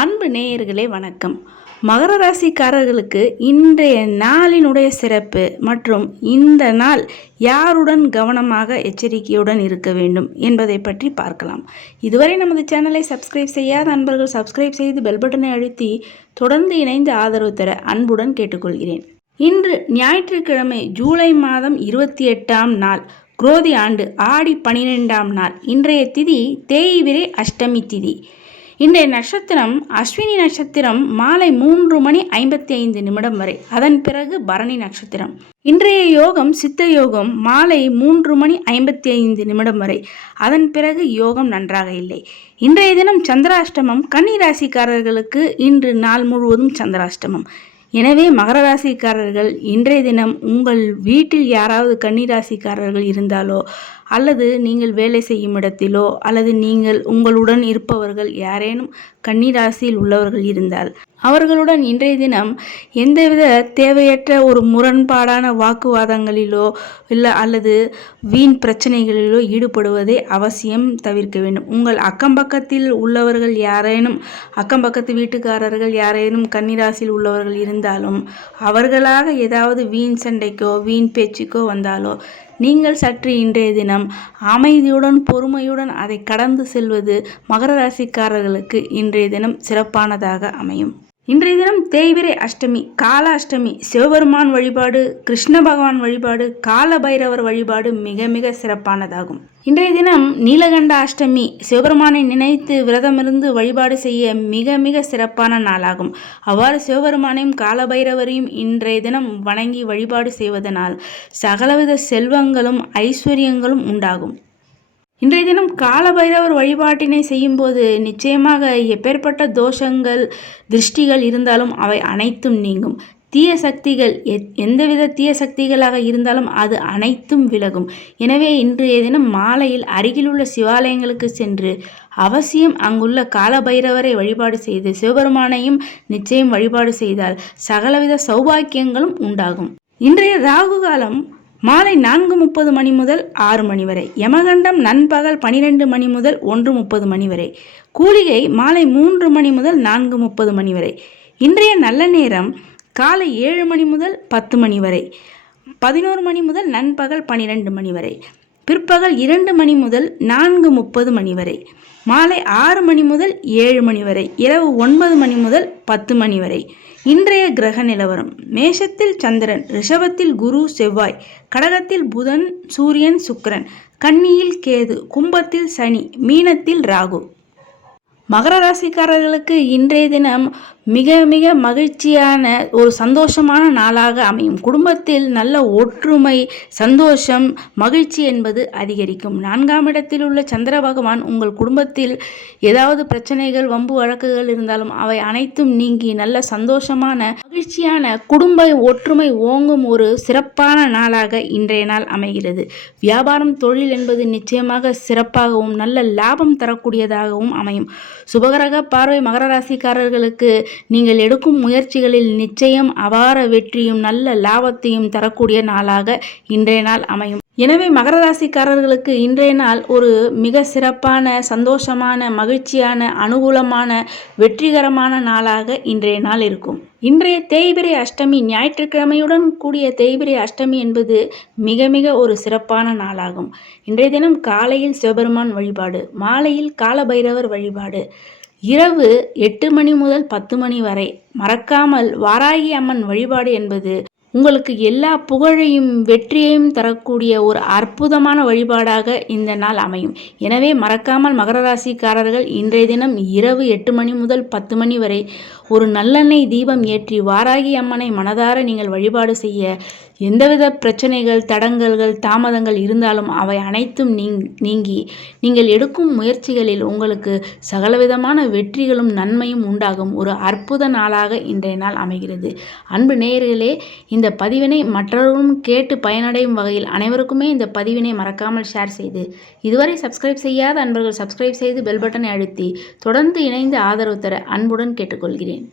அன்பு நேயர்களே வணக்கம். மகர ராசிக்காரர்களுக்கு இன்றைய நாளினுடைய சிறப்பு மற்றும் இந்த நாள் யாருடன் கவனமாக எச்சரிக்கையுடன் இருக்க வேண்டும் என்பதை பற்றி பார்க்கலாம். இதுவரை நமது சேனலை சப்ஸ்கிரைப் செய்யாத அன்பர்கள் சப்ஸ்கிரைப் செய்து பெல் பட்டனை அழுத்தி தொடர்ந்து இணைந்து ஆதரவு தர அன்புடன் கேட்டுக்கொள்கிறேன். இன்று ஞாயிற்றுக்கிழமை ஜூலை மாதம் 28ஆம் நாள், குரோதி ஆண்டு ஆடி 12ஆம் நாள். இன்றைய திதி தேய்பிறை அஷ்டமி திதி. இன்றைய நட்சத்திரம் அஸ்வினி நட்சத்திரம் மாலை 3:55 வரை, அதன் பிறகு பரணி நட்சத்திரம். இன்றைய யோகம் சித்த யோகம் மாலை 3:55 வரை, அதன் பிறகு யோகம் நன்றாக இல்லை. இன்றைய தினம் சந்திராஷ்டமம். கன்னி ராசிக்காரர்களுக்கு இன்று நாள் முழுவதும் சந்திராஷ்டமம். எனவே மகர ராசிக்காரர்கள் இன்றைய தினம் உங்கள் வீட்டில் யாராவது கன்னி ராசிக்காரர்கள் இருந்தாலோ அல்லது நீங்கள் வேலை செய்யும் இடத்திலோ அல்லது நீங்கள் உங்களுடன் இருப்பவர்கள் யாரேனும் கன்னி ராசியில் உள்ளவர்கள் இருந்தால் அவர்களுடன் இன்றைய தினம் எந்தவித தேவையற்ற ஒரு முரண்பாடான வாக்குவாதங்களிலோ இல்லை அல்லது வீண் பிரச்சனைகளிலோ ஈடுபடுவதை அவசியம் தவிர்க்க வேண்டும். உங்கள் அக்கம்பக்கத்தில் உள்ளவர்கள் யாரேனும், அக்கம்பக்கத்து வீட்டுக்காரர்கள் யாரேனும் கன்னிராசியில் உள்ளவர்கள் இருந்தாலும் அவர்களாக ஏதாவது வீண் சண்டைக்கோ வீண் பேச்சுக்கோ வந்தாலோ நீங்கள் சற்று இன்றைய தினம் அமைதியுடன் பொறுமையுடன் அதை கடந்து செல்வது மகர ராசிக்காரர்களுக்கு இன்றைய தினம் சிறப்பானதாக அமையும். இன்றைய தினம் தேய்பிறை அஷ்டமி, கால அஷ்டமி. சிவபெருமான் வழிபாடு, கிருஷ்ண பகவான் வழிபாடு, கால பைரவர் வழிபாடு மிக மிக சிறப்பானதாகும். இன்றைய தினம் நீலகண்ட அஷ்டமி. சிவபெருமானை நினைத்து விரதமிருந்து வழிபாடு செய்ய மிக மிக சிறப்பான நாளாகும். அவ்வாறு சிவபெருமானையும் காலபைரவரையும் இன்றைய தினம் வணங்கி வழிபாடு செய்வதனால் சகலவித செல்வங்களும் ஐஸ்வர்யங்களும் உண்டாகும். இன்றைய தினம் காலபைரவர் வழிபாட்டினை செய்யும்போது நிச்சயமாக எப்பேற்பட்ட தோஷங்கள் திருஷ்டிகள் இருந்தாலும் அவை அனைத்தும் நீங்கும். தீய சக்திகள் எந்தவித தீய சக்திகளாக இருந்தாலும் அது அனைத்தும் விலகும். எனவே இன்றைய தினம் மாலையில் அருகிலுள்ள சிவாலயங்களுக்கு சென்று அவசியம் அங்குள்ள காலபைரவரை வழிபாடு செய்து சிவபெருமானையும் நிச்சயம் வழிபாடு செய்தால் சகலவித சௌபாக்கியங்களும் உண்டாகும். இன்றைய ராகு காலம் மாலை 4:30 முதல் 6 வரை, யமகண்டம் நண்பகல் 12 முதல் 1:30 வரை, கூலிகை மாலை 3 முதல் 4:30 வரை. இன்றைய நல்ல நேரம் காலை 7 முதல் 10 வரை, 11 முதல் நண்பகல் 12 வரை, பிற்பகல் 2 முதல் 4:30 வரை, மாலை 6 முதல் 7 வரை, இரவு 9 முதல் 10 வரை. இன்றைய கிரக நிலவரம்: மேஷத்தில் சந்திரன், ரிஷபத்தில் குரு செவ்வாய், கடகத்தில் புதன் சூரியன் சுக்கிரன், கன்னியில் கேது, கும்பத்தில் சனி, மீனத்தில் ராகு. மகர ராசிக்காரர்களுக்கு இன்றைய தினம் மிக மிக மகிழ்ச்சியான ஒரு சந்தோஷமான நாளாக அமையும். குடும்பத்தில் நல்ல ஒற்றுமை, சந்தோஷம், மகிழ்ச்சி என்பது அதிகரிக்கும். 4ஆம் இடத்தில் உள்ள சந்திர பகவான் உங்கள் குடும்பத்தில் ஏதாவது பிரச்சனைகள் வம்பு வழக்குகள் இருந்தாலும் அவை அனைத்தும் நீங்கி நல்ல சந்தோஷமான மகிழ்ச்சியான குடும்ப ஒற்றுமை ஓங்கும் ஒரு சிறப்பான நாளாக இன்றைய நாள் அமைகிறது. வியாபாரம் தொழில் என்பது நிச்சயமாக சிறப்பாகவும் நல்ல லாபம் தரக்கூடியதாகவும் அமையும். சுபகிரக பார்வை மகர ராசிக்காரர்களுக்கு நீங்கள் எடுக்கும் முயற்சிகளில் நிச்சயம் அபார வெற்றியும் நல்ல லாபத்தையும் தரக்கூடிய நாளாக இன்றைய நாள் அமையும். எனவே மகர ராசிக்காரர்களுக்கு இன்றைய நாள் ஒரு மிக சிறப்பான சந்தோஷமான மகிழ்ச்சியான அனுகூலமான வெற்றிகரமான நாளாக இன்றைய நாள் இருக்கும். இன்றைய தேய்பிறை அஷ்டமி, ஞாயிற்றுக்கிழமையுடன் கூடிய தேய்பிறை அஷ்டமி என்பது மிக மிக ஒரு சிறப்பான நாளாகும். இன்றைய தினம் காலையில் சிவபெருமான் வழிபாடு, மாலையில் காலபைரவர் வழிபாடு, இரவு 8 முதல் 10 வரை மறக்காமல் வாராகி அம்மன் வழிபாடு என்பது உங்களுக்கு எல்லா புகழையும் வெற்றியையும் தரக்கூடிய ஒரு அற்புதமான வழிபாடாக இந்த நாள் அமையும். எனவே மறக்காமல் மகர ராசிக்காரர்கள் இன்றைய தினம் இரவு 8 முதல் 10 வரை ஒரு நல்லெண்ணெய் தீபம் ஏற்றி வாராகி அம்மனை மனதார நீங்கள் வழிபாடு செய்ய எந்தவித பிரச்சனைகள், தடங்கல்கள், தாமதங்கள் இருந்தாலும் அவை அனைத்தும் நீங்கி நீங்கள் எடுக்கும் முயற்சிகளில் உங்களுக்கு சகலவிதமான வெற்றிகளும் நன்மையும் உண்டாகும் ஒரு அற்புத நாளாக இன்றைய நாள் அமைகிறது. அன்பு நேயர்களே, இந்த பதிவினை மற்றவர்களும் கேட்டு பயனடையும் வகையில் அனைவருக்குமே இந்த பதிவினை மறக்காமல் ஷேர் செய்து, இதுவரை சப்ஸ்கிரைப் செய்யாத அன்பர்கள் சப்ஸ்கிரைப் செய்து பெல் பட்டனை அழுத்தி தொடர்ந்து இணைந்து ஆதரவு தர அன்புடன் கேட்டுக்கொள்கிறேன்.